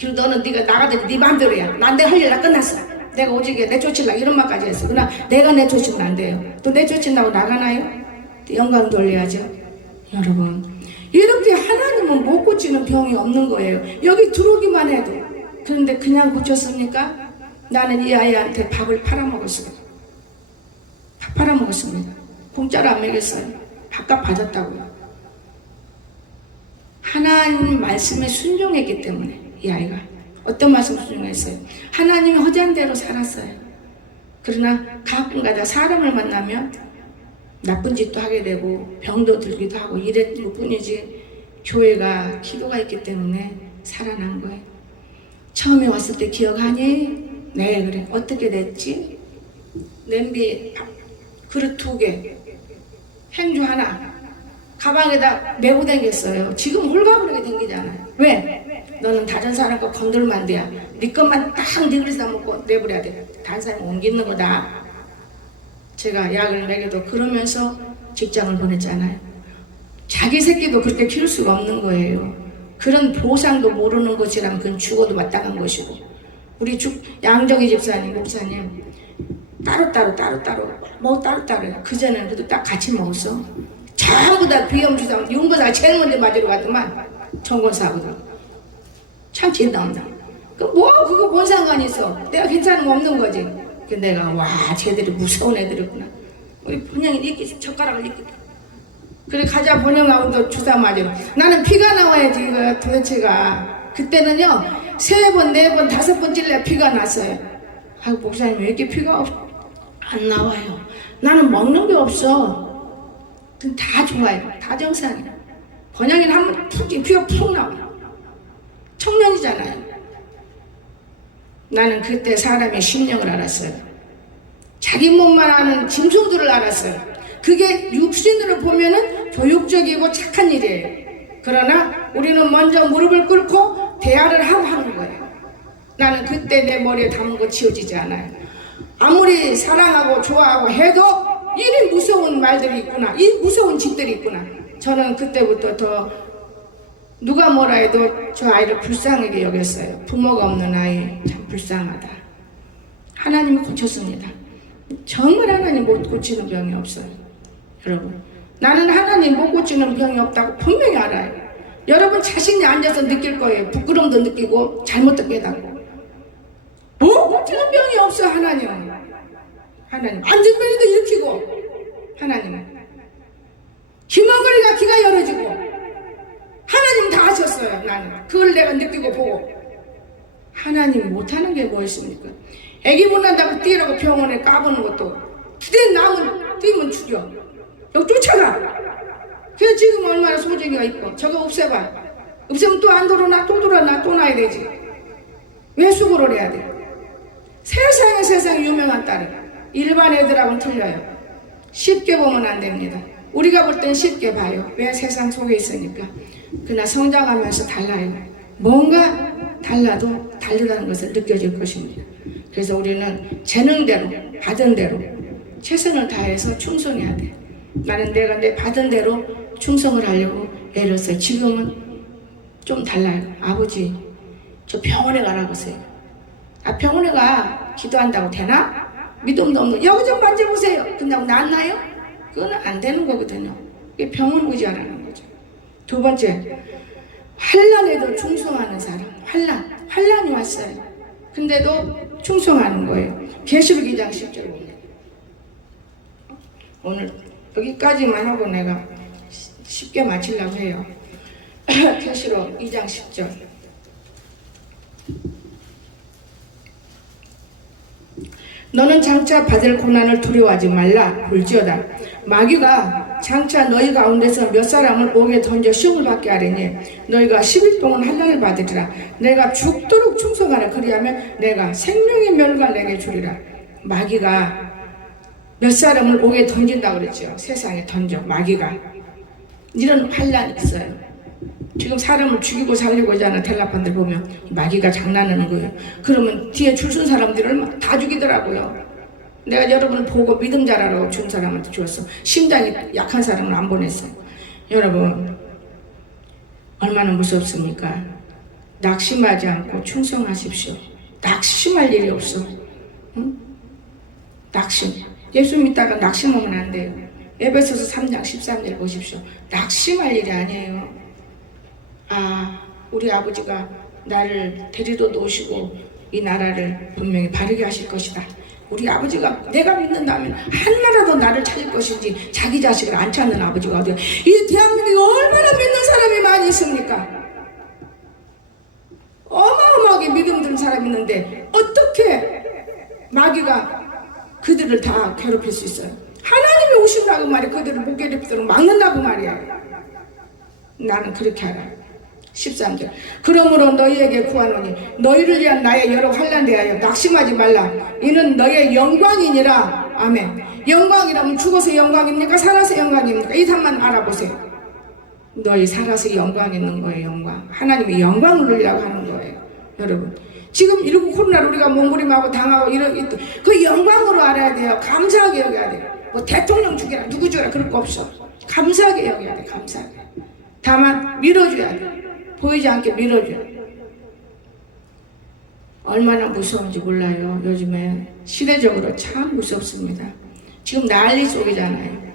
그리고 너는 네가 나가더니 네 맘대로야. 난 내 할 일 다 끝났어. 내가 오지게 내쫓으려고 이런 말까지 했어. 그러나 내가 내쫓으면 안 돼요. 또 내쫓는다고 나가나요? 영광 돌려야죠. 여러분 이렇게 하나님은 못 고치는 병이 없는 거예요. 여기 들어오기만 해도. 그런데 그냥 고쳤습니까? 나는 이 아이한테 밥을 팔아먹었어요. 밥 팔아먹었습니다. 공짜로 안 먹였어요. 밥값 받았다고요. 하나님 말씀에 순종했기 때문에 이 아이가 어떤 말씀 순종했어요? 하나님이 허전 대로 살았어요. 그러나 가끔가다 사람을 만나면 나쁜 짓도 하게 되고 병도 들기도 하고 이랬을 뿐이지 교회가 기도가 있기 때문에 살아난 거예요. 처음에 왔을 때 기억하니? 네 그래. 어떻게 됐지? 냄비 그릇 2개 행주 하나 가방에다 메고 다녔어요. 지금 홀가분하게 다니잖아요. 왜? 너는 다른 사람 거 건들면 안 돼요. 네 것만 딱 네 그릇에다 먹고 내버려야 돼. 다른 사람 옮기는 거다. 제가 약을 먹여도 그러면서 직장을 보냈잖아요. 자기 새끼도 그렇게 키울 수가 없는 거예요. 그런 보상도 모르는 것이라면 그건 죽어도 마땅한 것이고. 우리 양정희 집사님, 목사님 따로따로 뭐 따로따로. 그전에는 그래도 딱 같이 먹었어. 전부 다 비염주사 윤보사가 제일 먼저 맞으러 갔더만 정권사하고도 참 진담다. 그거 뭔 상관이 있어. 내가 괜찮으면 없는 거지. 그 내가 와 쟤들이 무서운 애들이구나. 우리 본영이 이렇게 젓가락을 이렇게 그래 가자 본영하고도 주사 맞으러. 나는 피가 나와야지 이거 도대체가. 그때는요 3번 4번 5번 찔러 피가 났어요. 아 목사님 왜 이렇게 피가 안 나와요? 나는 먹는 게 없어. 다 좋아요. 다 정상이야. 번영이는 한번 푹 피가 푹 나와. 청년이잖아요. 나는 그때 사람의 심령을 알았어요. 자기 몸만 아는 짐승들을 알았어요. 그게 육신으로 보면은 교육적이고 착한 일이에요. 그러나 우리는 먼저 무릎을 꿇고 대화를 하고 하는 거예요. 나는 그때 내 머리에 담은 거 지워지지 않아요. 아무리 사랑하고 좋아하고 해도 이리 무서운 말들이 있구나. 이 무서운 짓들이 있구나. 저는 그때부터 더 누가 뭐라 해도 저 아이를 불쌍하게 여겼어요. 부모가 없는 아이 참 불쌍하다. 하나님이 고쳤습니다. 정말 하나님 못 고치는 병이 없어요. 여러분 나는 하나님 못 고치는 병이 없다고 분명히 알아요. 여러분 자신이 앉아서 느낄 거예요. 부끄러움도 느끼고 잘못도 깨닫고. 못 고치는 병이 없어. 하나님 안전병이도 일으키고 하나님은 김원거리가 귀가 열어지고 하나님 다 하셨어요. 나는 그걸 내가 느끼고 보고. 하나님 못하는 게 뭐 있습니까? 애기 못 난다고 뛰라고 병원에 까보는 것도 그때 남은 뛰면 죽여. 여기 쫓아가. 그래서 지금 얼마나 소중이가 있고. 저거 없애봐. 없애면 또 안 돌아나 또 돌아나 또 나야 되지. 왜 수고를 해야 돼? 세상에 유명한 딸은 일반 애들하고는 틀려요. 쉽게 보면 안 됩니다. 우리가 볼 땐 쉽게 봐요. 왜? 세상 속에 있으니까. 그러나 성장하면서 달라요. 뭔가 달라도 다르다는 것을 느껴질 것입니다. 그래서 우리는 재능대로 받은 대로 최선을 다해서 충성해야 돼. 나는 내가 내 받은 대로 충성을 하려고 애를 써요. 지금은 좀 달라요. 아버지 저 병원에 가라고 하세요. 아 병원에 가 기도한다고 되나? 믿음도 없는 여기 좀 만져보세요. 근데 낫나요? 그건 안 되는 거거든요. 이게 병원 의지하라는 거죠. 두 번째, 환난에도 충성하는 사람. 환난이 왔어요. 근데도 충성하는 거예요. 계시록 2장 10절 봅니다. 오늘 여기까지만 하고 내가 쉽게 마치려고 해요. 계시록 2장 10절. 너는 장차 받을 고난을 두려워하지 말라. 볼지어다 마귀가 장차 너희 가운데서 몇 사람을 옥에 던져 시험을 받게 하리니 너희가 10일 동안 환난을 받으리라. 내가 죽도록 충성하라. 그리하면 내가 생명의 멸관을 내게 주리라. 마귀가 몇 사람을 옥에 던진다고 그랬죠. 세상에 던져. 마귀가 이런 환난이 있어요. 지금 사람을 죽이고 살리고자 하는 텔라판들 보면 마귀가 장난하는 거예요. 그러면 뒤에 줄 선 사람들을 다 죽이더라고요. 내가 여러분을 보고 믿음 자라라고 준 사람한테 주었어. 심장이 약한 사람은 안 보냈어. 여러분 얼마나 무섭습니까? 낙심하지 않고 충성하십시오. 낙심할 일이 없어. 응? 낙심. 예수 믿다가 낙심하면 안 돼요. 에베소서 3장 13절 보십시오. 낙심할 일이 아니에요. 아, 우리 아버지가 나를 데리러 오시고 이 나라를 분명히 바르게 하실 것이다. 우리 아버지가 내가 믿는다면 한나라도 나를 찾을 것인지 자기 자식을 안 찾는 아버지가 어디야. 이 대한민국에 얼마나 믿는 사람이 많이 있습니까? 어마어마하게 믿음 드는 사람이 있는데 어떻게 마귀가 그들을 다 괴롭힐 수 있어요? 하나님이 오신다고 말이야. 그들을 못 괴롭히도록 막는다고 말이야. 나는 그렇게 알아. 13절. 그러므로 너희에게 구하노니 너희를 위한 나의 여러 환난 대하여 낙심하지 말라. 이는 너의 영광이니라. 아멘. 영광이라면 죽어서 영광입니까? 살아서 영광입니까? 이 답만 알아보세요. 너희 살아서 영광 있는 거예요. 영광. 하나님이 영광을 누리라고 하는 거예요. 여러분 지금 이러고 코로나로 우리가 몸부림하고 당하고 이런 그 영광으로 알아야 돼요. 감사하게 여겨야 돼요. 뭐 대통령 죽여라 누구 죽여라 그럴 거 없어. 감사하게 여겨야 돼. 감사하게. 다만 밀어줘야 돼. 보이지 않게 밀어줘야 돼. 얼마나 무서운지 몰라요. 요즘에 시대적으로 참 무섭습니다. 지금 난리 속이잖아요.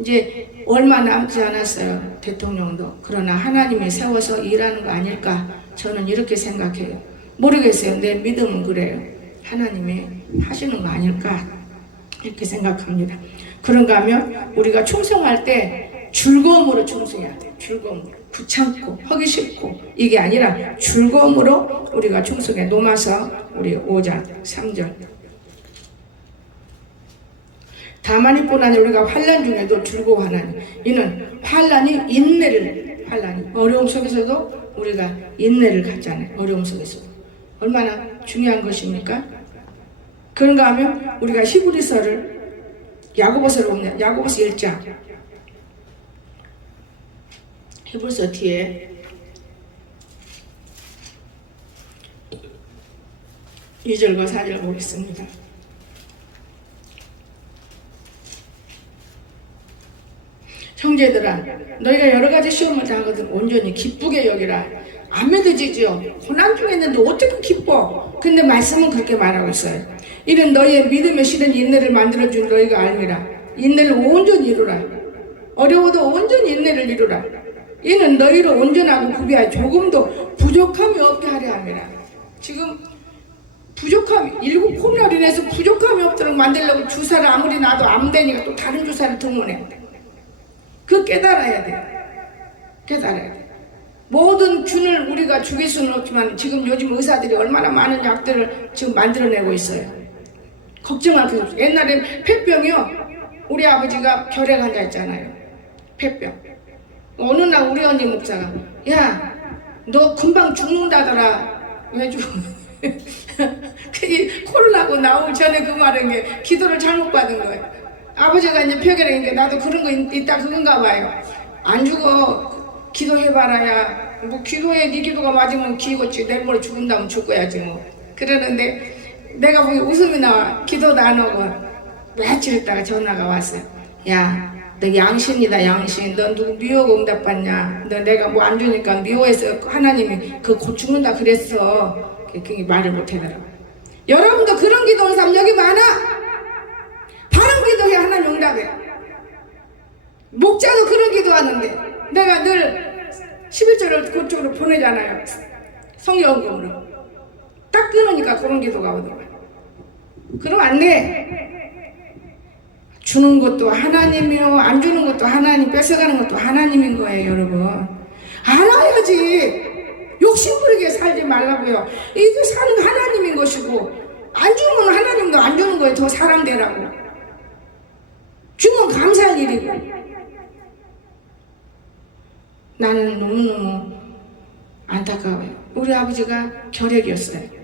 이제 얼마 남지 않았어요. 대통령도. 그러나 하나님이 세워서 일하는 거 아닐까? 저는 이렇게 생각해요. 모르겠어요. 내 믿음은 그래요. 하나님이 하시는 거 아닐까? 이렇게 생각합니다. 그런가 하면 우리가 충성할 때 즐거움으로 충성해야 돼요. 즐거움으로. 귀찮고 하기 싫고 이게 아니라 즐거움으로 우리가 충성해. 로마서 우리 5장 3절. 다만 이뿐 아니라 우리가 환난 중에도 즐거워하나니 이는 환난이 인내를 환난이 어려움 속에서도 우리가 인내를 갖잖아요. 어려움 속에서도 얼마나 중요한 것입니까? 그런가 하면 우리가 히브리서를 야고보서를 보면 야고보서 1장 히브리서 뒤에 2절과 4절 보겠습니다. 형제들아 너희가 여러가지 시험을 당하거든 온전히 기쁘게 여기라. 안 믿어지죠. 고난 중에 있는데 어떻게 기뻐? 근데 말씀은 그렇게 말하고 있어요. 이는 너희의 믿음의 실은 인내를 만들어준 너희가 알미라. 인내를 온전히 이루라. 어려워도 온전히 인내를 이루라. 이는 너희를 온전하고 구비하여 조금도 부족함이 없게 하려 함이라. 지금 부족함이 일곱 코로나로 인해서 부족함이 없도록 만들려고 주사를 아무리 놔도 안 되니까 또 다른 주사를 등원해. 그거 깨달아야 돼. 깨달아야 돼. 모든 균을 우리가 죽일 수는 없지만 지금 요즘 의사들이 얼마나 많은 약들을 지금 만들어내고 있어요. 걱정할 게 없어요. 옛날에 폐병이요. 우리 아버지가 결핵 환자 있잖아요. 폐병. 어느 날 우리 언니 목사가 야, 너 금방 죽는다더라. 왜 죽어? 그게 코로나고 나오기 전에 그 말한 게 기도를 잘못 받은 거예요. 아버지가 이제 폐결핵인데 나도 그런 거 있다 그건가 봐요. 안 죽어. 기도해봐라야. 뭐 기도해. 네 기도가 맞으면 기겠지. 내일 모레 죽은다면 죽어야지 뭐. 그러는데 내가 보기 웃음이 나와. 기도도 안 하고 며칠 있다가 전화가 왔어요. 야, 너 양신이다 양신. 너 누구 미워가 응답받냐. 너 내가 뭐 안 주니까 미워해서 하나님이 그곧 죽는다 그랬어. 그게 말을 못하더라고. 여러분도 그런 기도하는 사람 여기 많아. 바른 기도해. 하나님 응답해. 목자도 그런 기도하는데 내가 늘 11절을 그쪽으로 보내잖아요. 성경으로. 딱 끊으니까 그런 기도가 오더라고요. 그럼 안 돼. 주는 것도 하나님이요. 안 주는 것도 하나님. 뺏어가는 것도 하나님인 거예요, 여러분. 알아야지. 욕심부리게 살지 말라고요. 이게 사는 하나님인 것이고 안 주면 하나님도 안 주는 거예요. 더 사람 되라고. 주면 감사할 일이고. 나는 너무너무 안타까워요. 우리 아버지가 결핵이었어요.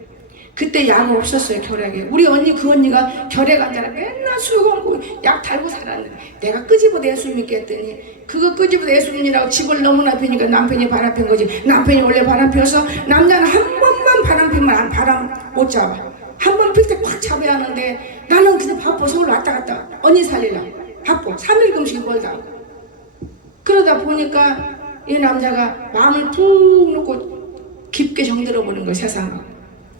그때 약 없었어요. 결핵에. 우리 언니 그 언니가 결핵 환자라 맨날 술 먹고 약 달고 살았는데 내가 끄집어 내수 믿겠더니 그거 끄집어 내수 믿으라고 집을 너무나 피니까 남편이 바람 핀 거지. 남편이 원래 바람 피워서 남자는 한 번만 바람 피면 바람 못 잡아. 한 번 필 때 꽉 잡아야 하는데 나는 그냥 바빠. 서울 왔다 갔다 언니 살리려고 바빠. 3일 금식 벌다. 그러다 보니까 이 남자가 마음을 푹 놓고 깊게 정들어 보는 거예요. 세상을.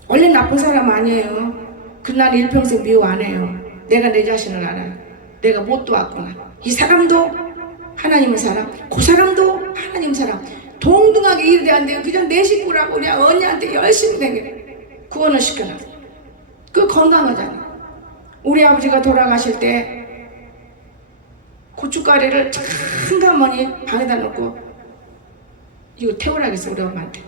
원래 나쁜 사람 아니에요. 그날 일평생 미워 안 해요. 내가 내 자신을 알아요. 내가 못 도왔구나. 이 사람도 하나님의 사람, 그 사람도 하나님 사람. 동등하게 일이 안 돼요. 그냥 내 식구라고 우리 언니한테 열심히 되게 구원을 시켜놔. 그 건강하잖아. 우리 아버지가 돌아가실 때 고춧가루를 잠깐만이 방에다 놓고 이거 태우라겠어 우리 엄마한테.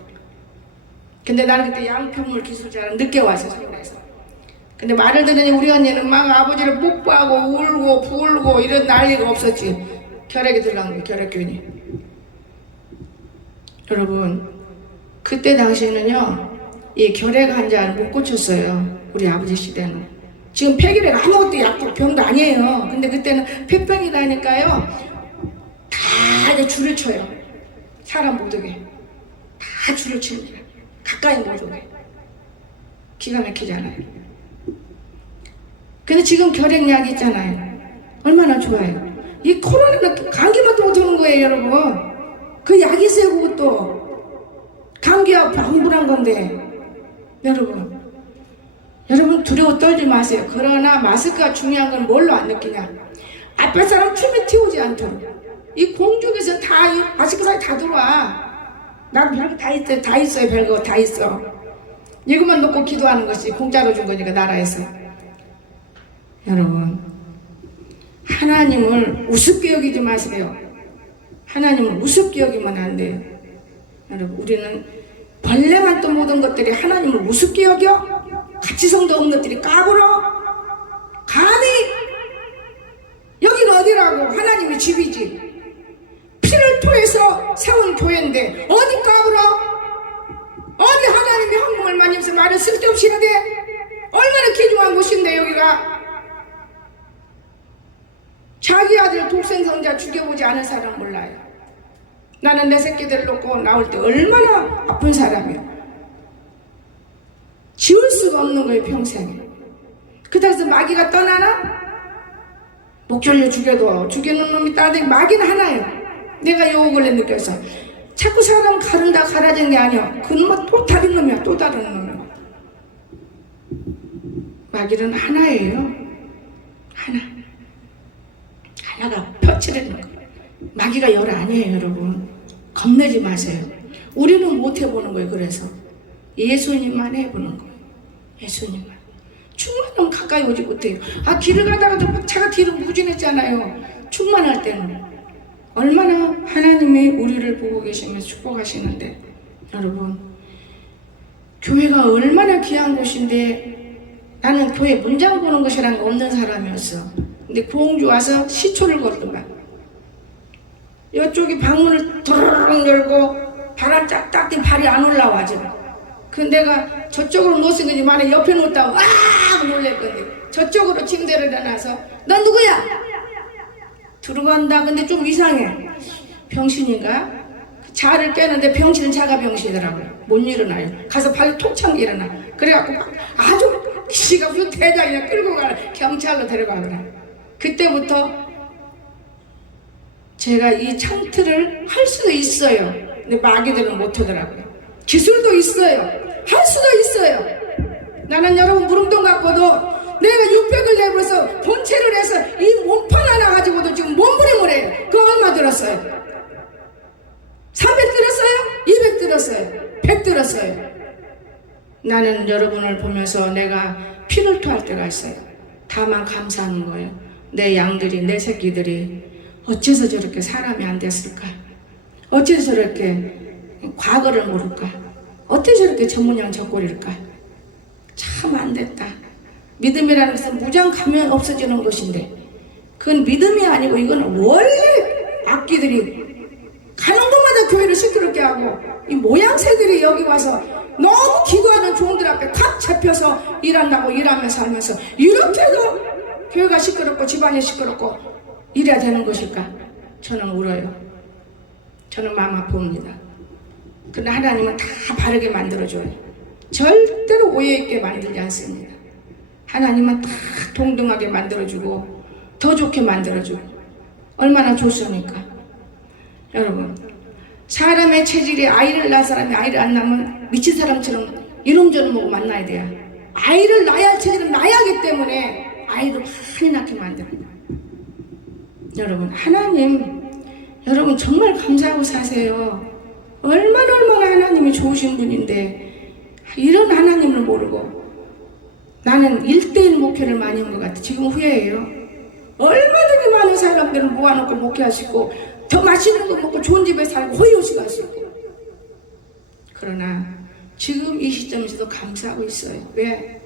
근데 나는 그때 양평물 기술자랑 늦게 와서 서울에서. 근데 말을 듣더니 우리 언니는 막 아버지를 뽀뽀하고 울고 부울고 이런 난리가 없었지. 결핵에 들어간 거예요. 결핵균이. 여러분 그때 당시에는요 이 결핵 환자를 못 고쳤어요. 우리 아버지 시대는. 지금 폐결핵 아무것도 약도 병도 아니에요. 근데 그때는 폐병이라니까요 다 이제 줄을 쳐요. 사람 못 오게 다 줄을 치는 거야. 가까이 못 오게. 기가 막히잖아요. 근데 지금 결핵약이 있잖아요. 얼마나 좋아요. 이 코로나는 감기밖에 못 오는 거예요, 여러분. 그 약이 있어요, 그것도. 감기와 방불한 건데, 여러분. 여러분 두려워 떨지 마세요. 그러나 마스크가 중요한 건 뭘로 안 느끼냐? 앞에 사람 틈에 튀우지 않도록. 이 공중에서 다 이 마스크 사이 다 들어와. 난 별거 다 있어요. 다 있어요. 별거 다 있어. 이것만 놓고 기도하는 것이 공짜로 준 거니까 나라에서. 여러분 하나님을 우습게 여기지 마세요. 하나님을 우습게 여기면 안 돼요. 여러분 우리는 벌레만 또 모든 것들이 하나님을 우습게 여겨? 가치성도 없는 것들이 까불어? 감히? 여기는 어디라고? 하나님의 집이지. 피를 토해서 세운 교회인데 어디 까불어? 어디 하나님의 헌금을 많이 해서 말을 쓸데없이 하는데 얼마나 귀중한 곳인데 여기가. 자기 아들 독생성자 죽여보지 않은 사람 몰라요. 나는 내 새끼들 놓고 나올 때 얼마나 아픈 사람이야. 지울 수가 없는 거예요 평생에. 그래서 마귀가 떠나나? 목졸려 죽여도 죽이는 놈이 따뜻히 마귀는 하나예요. 내가 요 근래 느껴서 자꾸 사람 가른다 가라진 게 아니야. 그 놈은 또 다른 놈이야. 또 다른 놈이야. 마귀는 하나예요. 하나가 펴치르는 거. 마귀가 열 아니에요 여러분. 겁내지 마세요. 우리는 못 해보는 거예요. 그래서 예수님만 해보는 거예요. 예수님만. 충만하면 가까이 오지 못해요. 길을 가다가도 막 차가 뒤로 무진했잖아요. 충만할 때는. 얼마나 하나님이 우리를 보고 계시면서 축복하시는데. 여러분 교회가 얼마나 귀한 곳인데 나는 교회 문장 보는 것이란 거 없는 사람이었어. 근데 공주 와서 시초를 걸더만. 이쪽이 방문을 드르륵 열고 바람 짝딱 뛰면 발이 안 올라와 지금. 그 내가 저쪽으로 놓으신 거지 만약 옆에 놓았다고 와 놀랄 건데 저쪽으로 침대를 내놔서 넌 누구야? 들어간다. 근데 좀 이상해. 병신인가? 자를 깨는데 병신은 자가 병신이더라고요. 못 일어나요. 가서 발로 톡창 일어나. 그래갖고 아주 지가 무슨 대장이냐 끌고 가라. 경찰로 데려가더라. 그때부터 제가 이 창틀을 할 수도 있어요. 근데 마귀들은 못하더라고요. 기술도 있어요. 할 수도 있어요. 나는 여러분 무릉동 갖고도 내가 600을 내버려서 본체를 해서 이 몸판 하나 가지고도 지금 몸부림을 해요. 그거 얼마 들었어요? 300 들었어요? 200 들었어요? 100 들었어요? 나는 여러분을 보면서 내가 피를 토할 때가 있어요. 다만 감사하는 거예요. 내 양들이 내 새끼들이 어째서 저렇게 사람이 안 됐을까? 어째서 저렇게 과거를 모를까? 어떻게 저렇게 저문양 저꼴일까? 참 안 됐다. 믿음이라는 것은 무장 가면 없어지는 것인데 그건 믿음이 아니고 이건 원래 악기들이 가는 곳마다 교회를 시끄럽게 하고 이 모양새들이 여기 와서 너무 기도하는 종들 앞에 탁 잡혀서 일한다고 일하면서 하면서 이렇게 해도 교회가 시끄럽고 집안이 시끄럽고 이래야 되는 것일까? 저는 울어요. 저는 마음 아픕니다. 그러나 하나님은 다 바르게 만들어줘요. 절대로 오해 있게 만들지 않습니다. 하나님은 다 동등하게 만들어주고 더 좋게 만들어주고 얼마나 좋습니까? 여러분 사람의 체질이 아이를 낳은 사람이 아이를 안 낳으면 미친 사람처럼 이놈저놈 보고 만나야 돼요. 아이를 낳아야 할 체질은 낳아야 하기 때문에 아이를 많이 낳게 만들어요. 여러분 하나님 여러분 정말 감사하고 사세요. 얼마나 하나님이 좋으신 분인데 이런 하나님을 모르고 나는 1대1 목회를 많이 한 것 같아. 지금 후회해요. 얼마든지 많은 사람들을 모아놓고 목회하시고 더 맛있는 거 먹고 좋은 집에 살고 호의호식 하시고 그러나 지금 이 시점에서도 감사하고 있어요. 왜?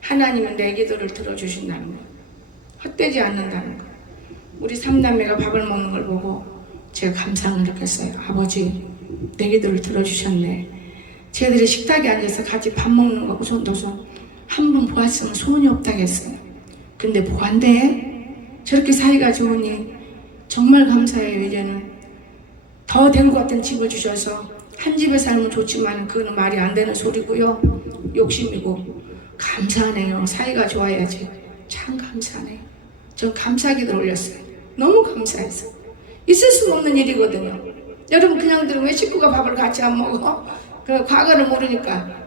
하나님은 내 기도를 들어주신다는 거. 헛되지 않는다는 거. 우리 삼남매가 밥을 먹는 걸 보고 제가 감상을 느꼈어요. 아버지 내 기도를 들어주셨네. 쟤들이 식탁에 앉아서 같이 밥 먹는 거 손도손 한 번 보았으면 소원이 없다겠어요. 근데 뭐한데 저렇게 사이가 좋으니 정말 감사해요. 이제는 더 될 것 같은 집을 주셔서 한 집에 살면 좋지만 그거는 말이 안 되는 소리고요. 욕심이고 감사하네요. 사이가 좋아야지. 참 감사하네요. 전 감사하기도 올렸어요. 너무 감사해서. 있을 수가 없는 일이거든요. 여러분 그냥 들으면 왜 식구가 밥을 같이 안 먹어? 그 과거를 모르니까.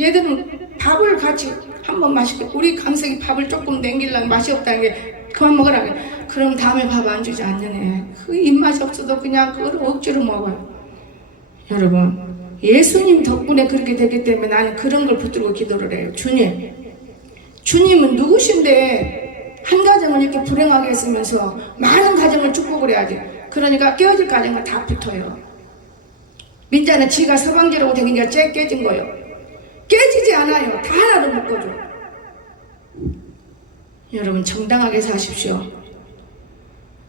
얘들은 밥을 같이 한번 맛있게, 우리 강석이 밥을 조금 남기려면 맛이 없다는 게 그만 먹으라 그래. 그럼 다음에 밥 안 주지 않느네. 그 입맛이 없어도 그냥 그걸 억지로 먹어요. 여러분, 예수님 덕분에 그렇게 되기 때문에 나는 그런 걸 붙들고 기도를 해요. 주님은 누구신데 한 가정을 이렇게 불행하게 했으면서 많은 가정을 축복을 해야지. 그러니까 깨어질 가정은 다 붙어요. 민자는 지가 서방지라고 되니까 깨진 거예요. 깨지지 않아요. 다 하나도 묶어줘. 여러분, 정당하게 사십시오.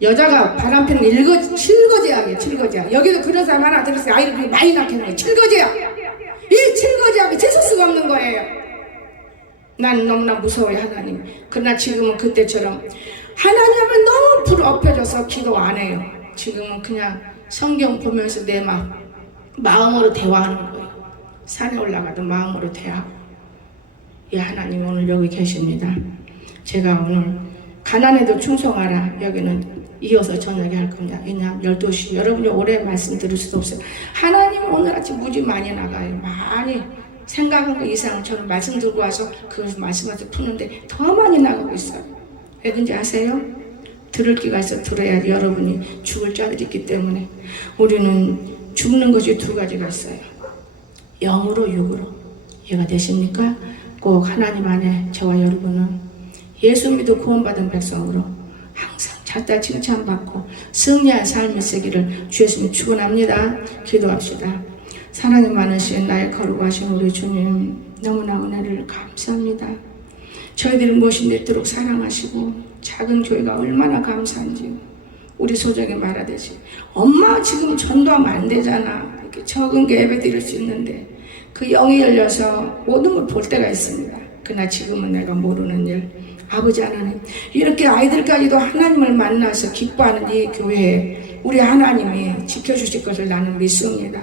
여자가 바람피는 칠거지약이에요. 칠거지약. 여기도 그런 사람 하나 들었어요. 아이를 많이 낳게 하는 거예요. 칠거지약. 이 칠거지약이 재수 수가 없는 거예요. 난 너무나 무서워요, 하나님. 그러나 지금은 그때처럼 하나님을 너무 불엎혀져서 기도 안 해요. 지금은 그냥 성경 보면서 내 마음으로 대화하는 거예요. 산에 올라가도 마음으로 대화하고. 예, 하나님 오늘 여기 계십니다. 제가 오늘 가난해도 충성하라. 여기는 이어서 저녁에 할 겁니다. 왜냐하면 12시 여러분이 오래 말씀 들을 수도 없어요. 하나님 오늘 아침 무지 많이 나가요. 많이 생각한 것 이상 저는 말씀 들고 와서 그 말씀한테 푸는데 더 많이 나가고 있어요. 왜 그런지 아세요? 들을 기가 있어 들어야 여러분이 죽을 자들이 있기 때문에. 우리는 죽는 것이 두 가지가 있어요. 영으로 육으로. 이해가 되십니까? 꼭 하나님 안에 저와 여러분은 예수 믿어 구원받은 백성으로 항상 잣다 칭찬받고 승리한 삶이 있기를 주 예수님 축원합니다. 기도합시다. 사랑이 많으신 나의 거룩하신 우리 주님, 너무나 은혜를 감사합니다. 저희들을 무엇이 맺도록 사랑하시고 작은 교회가 얼마나 감사한지 우리 소정이 말하듯이 엄마 지금 전도하면 안 되잖아. 이렇게 적은 게 예배 드릴 수 있는데 그 영이 열려서 모든 걸 볼 때가 있습니다. 그러나 지금은 내가 모르는 일. 아버지 하나님, 이렇게 아이들까지도 하나님을 만나서 기뻐하는 이 교회에 우리 하나님이 지켜주실 것을 나는 믿습니다.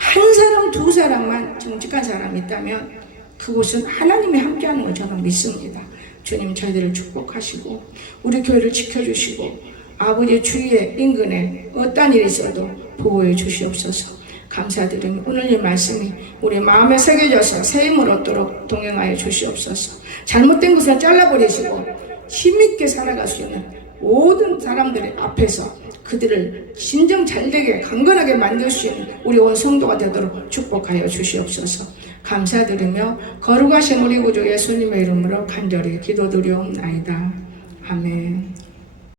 한 사람 두 사람만 정직한 사람이 있다면 그곳은 하나님이 함께하는 걸 저는 믿습니다. 주님 저희들을 축복하시고 우리 교회를 지켜주시고 아버지 주위에 인근에 어떤 일이 있어도 보호해 주시옵소서. 감사드리며 오늘 이 말씀이 우리 마음에 새겨져서 새 힘을 얻도록 동행하여 주시옵소서. 잘못된 것을 잘라버리시고 힘있게 살아갈 수 있는 모든 사람들의 앞에서 그들을 진정 잘되게 강건하게 만들 수 있는 우리 온 성도가 되도록 축복하여 주시옵소서. 감사드리며 거룩하신 우리 구주 예수님의 이름으로 간절히 기도드리옵나이다. 아멘.